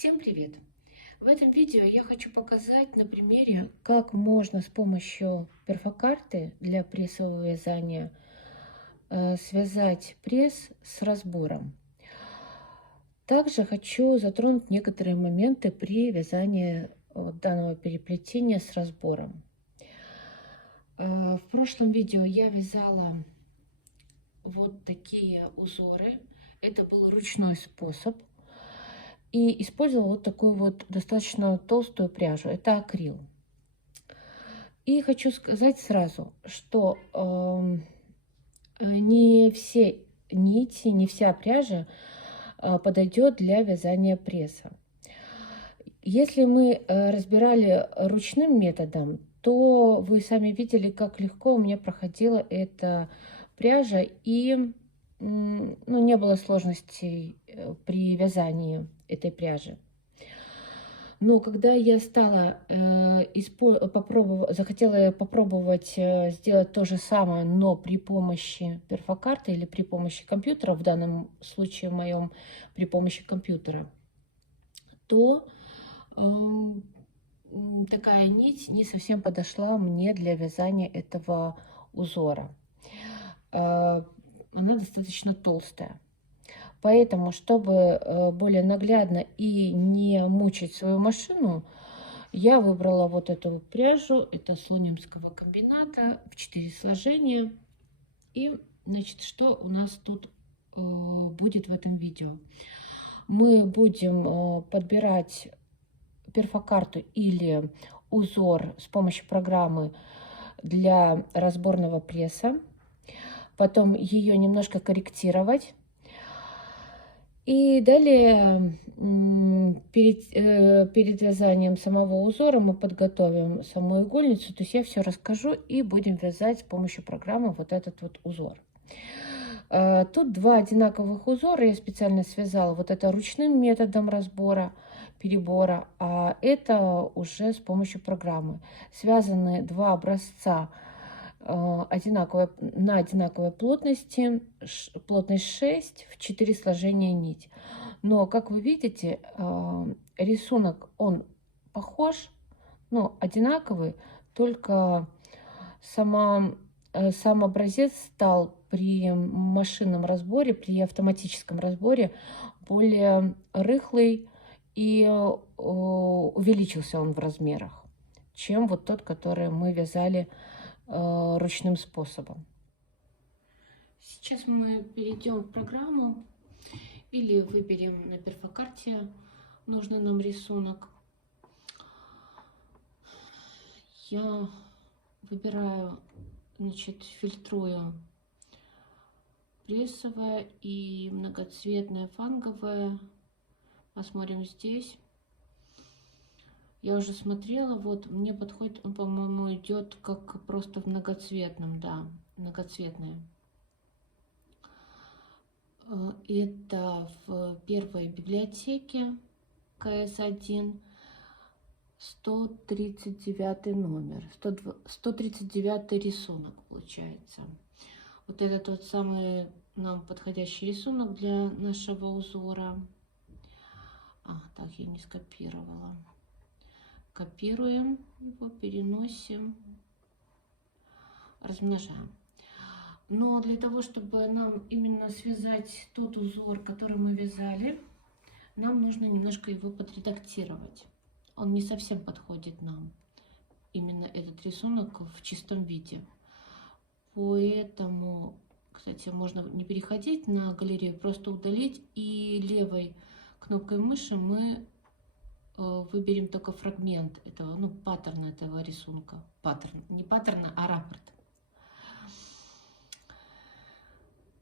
Всем привет! В этом видео я хочу показать на примере, как можно с помощью перфокарты для прессового вязания связать пресс с разбором. Также хочу затронуть некоторые моменты при вязании данного переплетения с разбором. В прошлом видео я вязала вот такие узоры. Это был ручной способ. И использовала вот такую вот достаточно толстую пряжу. Это акрил. И хочу сказать сразу, что не все нити, не вся пряжа подойдет для вязания пресса. Если мы разбирали ручным методом, то вы сами видели, как легко у меня проходила эта пряжа, и не было сложностей при вязании этой пряжи. Но когда я захотела попробовать сделать то же самое, но при помощи перфокарты или при помощи компьютера, в данном случае моем при помощи компьютера, то такая нить не совсем подошла мне для вязания этого узора. Она достаточно толстая. Поэтому, чтобы более наглядно и не мучить свою машину, я выбрала вот эту пряжу. Это Слонимского комбината в 4 сложения. И, значит, что у нас тут будет в этом видео? Мы будем подбирать перфокарту или узор с помощью программы для разборного пресса. Потом ее немножко корректировать. И далее перед вязанием самого узора мы подготовим саму игольницу. То есть я все расскажу и будем вязать с помощью программы вот этот вот узор. Тут два одинаковых узора я специально связала. Вот это ручным методом разбора, перебора, а это уже с помощью программы. Связаны два образца на одинаковой плотности, плотность 6 в 4 сложения нить. Но, как вы видите, рисунок, он похож, но одинаковый, только сам образец стал при машинном разборе, при автоматическом разборе более рыхлый, и увеличился он в размерах, чем вот тот, который мы вязали ручным способом. Сейчас мы перейдем в программу или выберем на перфокарте нужный нам рисунок. Я выбираю, значит, фильтрую прессовое и многоцветное фанговое. Посмотрим здесь. Я уже смотрела, вот мне подходит, он, по-моему, идет как просто в многоцветном, да, многоцветные. Это в первой библиотеке КС-1, 139 номер, 139 рисунок получается. Вот этот вот самый нам подходящий рисунок для нашего узора. Так, я не скопировала. Копируем его, переносим, размножаем. Но для того, чтобы нам именно связать тот узор, который мы вязали, нам нужно немножко его подредактировать. Он не совсем подходит нам, именно этот рисунок в чистом виде. Поэтому, кстати, можно не переходить на галерею, просто удалить, и левой кнопкой мыши мы выберем только фрагмент этого, паттерна этого рисунка. Паттерн, не паттерна, а раппорт.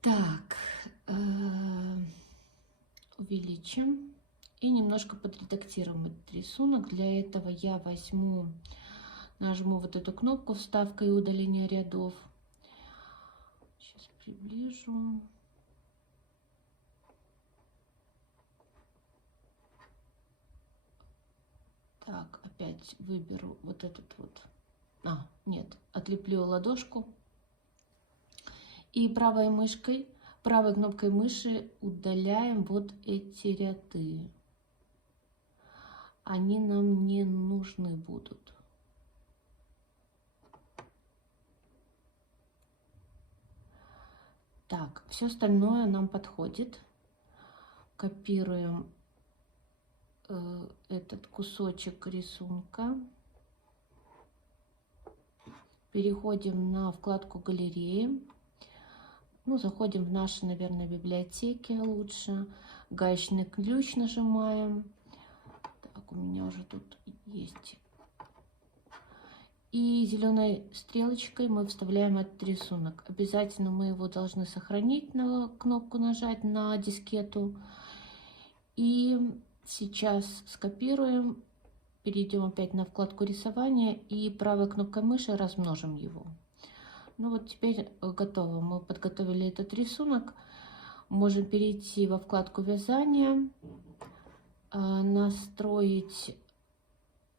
Так, увеличим и немножко подредактируем этот рисунок. Для этого я нажму вот эту кнопку «Вставка и удаление рядов». Сейчас приближу. Так, опять выберу вот этот вот. Нет, отлеплю ладошку. И правой кнопкой мыши удаляем вот эти ряды. они нам не нужны будут. Так, все остальное нам подходит. Копируем этот кусочек рисунка. Переходим на вкладку галереи. Ну, заходим в наши, наверное, библиотеки лучше. Гаечный ключ нажимаем. Так, у меня уже тут есть. И зеленой стрелочкой мы вставляем этот рисунок. Обязательно мы его должны сохранить, на кнопку нажать на дискету. И сейчас скопируем, перейдем опять на вкладку рисования и правой кнопкой мыши размножим его. Ну вот теперь готово. Мы подготовили этот рисунок. Можем перейти во вкладку вязания, настроить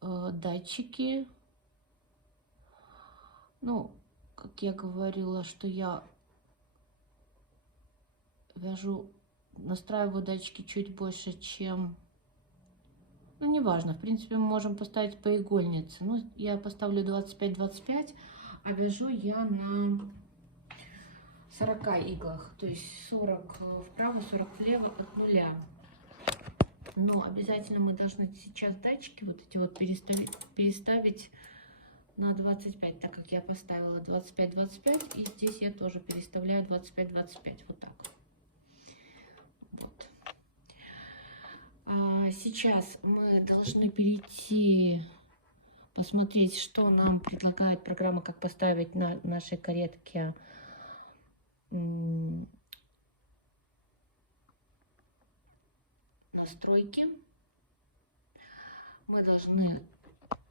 датчики. Ну, как я говорила, что я вяжу, настраиваю датчики чуть больше, чем... Ну, неважно, в принципе, мы можем поставить по игольнице. Ну, я поставлю 25-25, а вяжу я на 40 иглах. То есть 40 вправо, 40 влево от нуля. Но обязательно мы должны сейчас датчики вот эти вот переставить на 25, так как я поставила 25-25, и здесь я тоже переставляю 25-25, вот так. Вот. Сейчас мы должны перейти, посмотреть, что нам предлагает программа, как поставить на нашей каретке настройки. Мы должны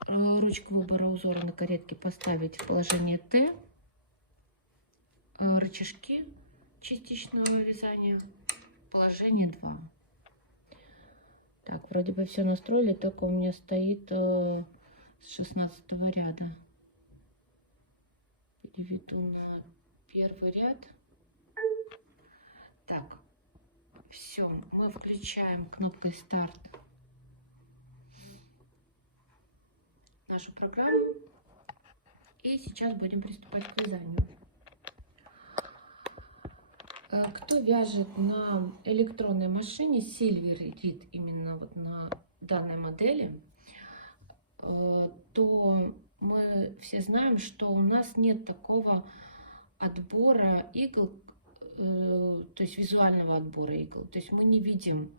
ручку выбора узора на каретке поставить в положение Т, рычажки частичного вязания положение 2. Так, вроде бы все настроили, только у меня стоит с 16 ряда. Переведу на первый ряд. Так, все, мы включаем кнопкой старт нашу программу. И сейчас будем приступать к вязанию. Кто вяжет на электронной машине Silverit, именно вот на данной модели, то мы все знаем, что у нас нет такого отбора игл, то есть визуального отбора игл. То есть мы не видим,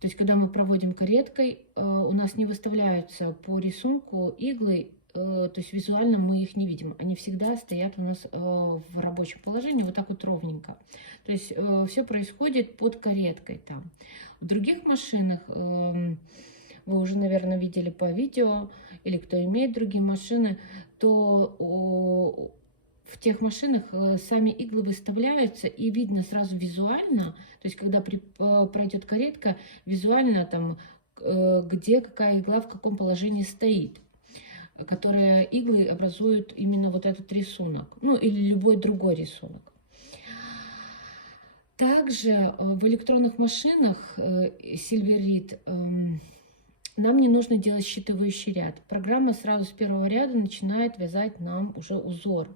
то есть когда мы проводим кареткой, у нас не выставляются по рисунку иглы, то есть визуально мы их не видим. Они всегда стоят у нас в рабочем положении вот так вот ровненько. То есть все происходит под кареткой там. В других машинах, вы уже, наверное, видели по видео, или кто имеет другие машины, то в тех машинах сами иглы выставляются и видно сразу визуально, то есть когда пройдет каретка, визуально там, где какая игла в каком положении стоит, которая иглы образуют именно вот этот рисунок, ну или любой другой рисунок. Также в электронных машинах Silverit нам не нужно делать считывающий ряд. Программа сразу с первого ряда начинает вязать нам уже узор.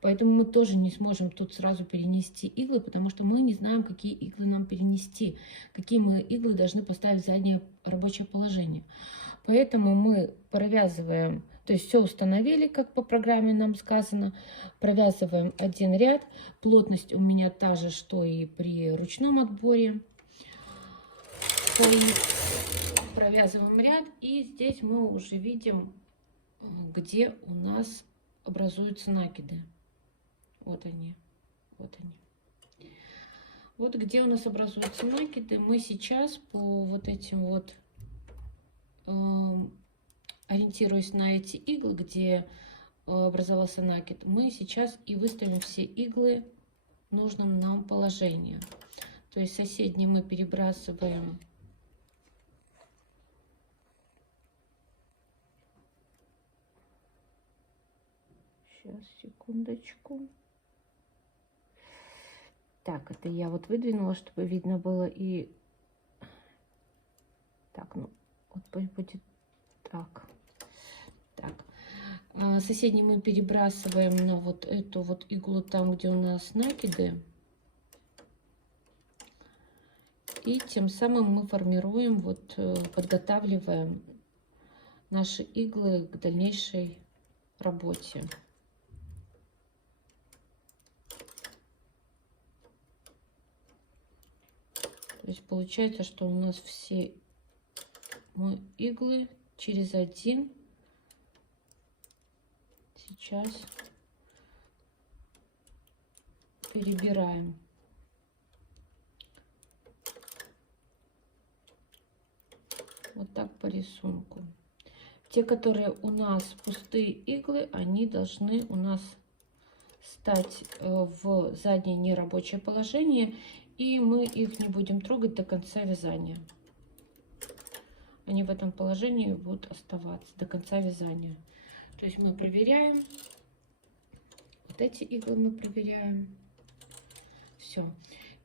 Поэтому мы тоже не сможем тут сразу перенести иглы, потому что мы не знаем, какие иглы нам перенести, какие мы иглы должны поставить в заднее рабочее положение. Поэтому мы провязываем, то есть все установили, как по программе нам сказано, провязываем один ряд. Плотность у меня та же, что и при ручном отборе. Провязываем ряд, и здесь мы уже видим, где у нас образуются накиды. Вот они, вот они. Вот где у нас образуются накиды, мы сейчас по вот этим вот, ориентируясь на эти иглы, где образовался накид, мы сейчас и выставим все иглы в нужном нам положении. То есть соседние мы перебрасываем . Сейчас, секундочку. Так, это я вот выдвинула, чтобы видно было и... Так, ну, пусть будет так. Так. Соседний мы перебрасываем на вот эту вот иглу, там, где у нас накиды. И тем самым мы формируем, вот, подготавливаем наши иглы к дальнейшей работе. То есть получается, что у нас все иглы через один сейчас перебираем. Вот так по рисунку. Те, которые у нас пустые иглы, они должны у нас стать в заднее нерабочее положение, и мы их не будем трогать до конца вязания. Они в этом положении будут оставаться до конца вязания. То есть мы проверяем. Вот эти иглы мы проверяем. Все.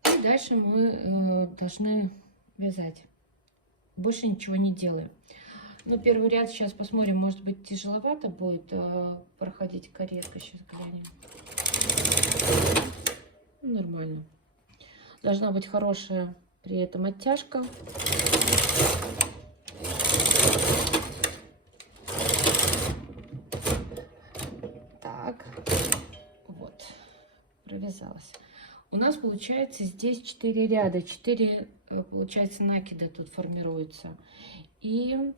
И дальше мы должны вязать. Больше ничего не делаем. Но первый ряд сейчас посмотрим, может быть, тяжеловато будет проходить каретка. Сейчас глянем. Нормально. Должна быть хорошая при этом оттяжка. Так, вот, провязалась. У нас получается здесь 4 ряда, 4, получается, накида тут формируются. И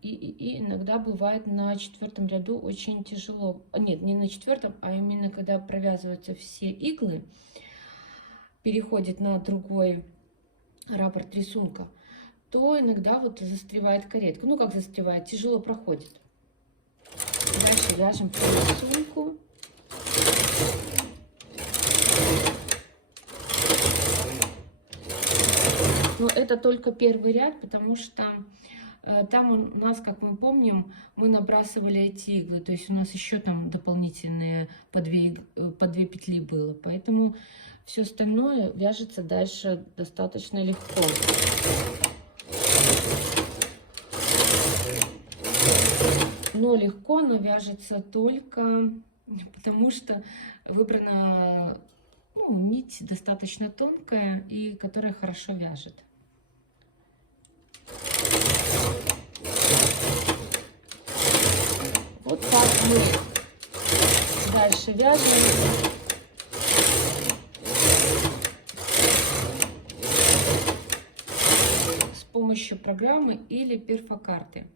иногда бывает на 4-м ряду очень тяжело. Нет, не на 4-м, а именно когда провязываются все иглы, переходит на другой раппорт рисунка, то иногда вот застревает каретка. Ну, как застревает, тяжело проходит. Дальше вяжем по рисунку. Но это только первый ряд, потому что там у нас, как мы помним, мы набрасывали эти иглы. То есть у нас еще там дополнительные по 2 петли было. Поэтому все остальное вяжется дальше достаточно легко. Но легко оно вяжется только потому, что выбрана нить достаточно тонкая и которая хорошо вяжет. Вот так мы дальше вяжем. С помощью программы или перфокарты.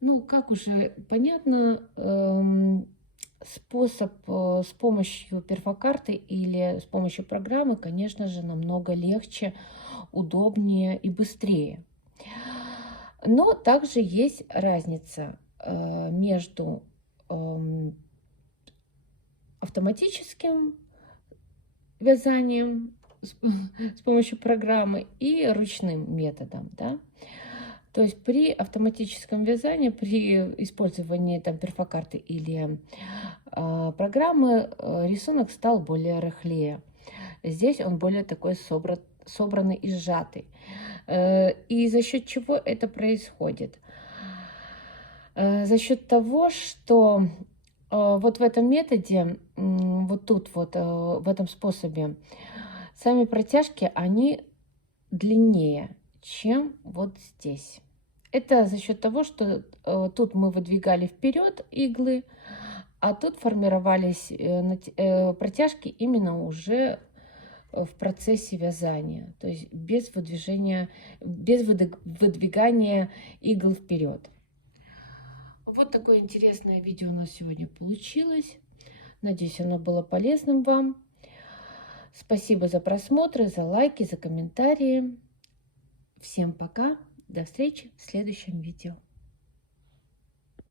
Ну, как уже понятно, способ с помощью перфокарты или с помощью программы, конечно же, намного легче, удобнее и быстрее. Но также есть разница между автоматическим вязанием с помощью программы и ручным методом, да? То есть при автоматическом вязании, при использовании там перфокарты или программы, рисунок стал более рыхлее. Здесь он более такой собранный и сжатый. И за счет чего это происходит? За счет того, что вот в этом методе, вот тут вот, в этом способе, сами протяжки, они длиннее, чем вот здесь. Это за счет того, что тут мы выдвигали вперед иглы, а тут формировались протяжки именно уже в процессе вязания, то есть без выдвижения, без выдвигания игл вперед. Вот такое интересное видео у нас сегодня получилось. Надеюсь, оно было полезным вам. Спасибо за просмотры, за лайки, за комментарии. Всем пока. До встречи в следующем видео.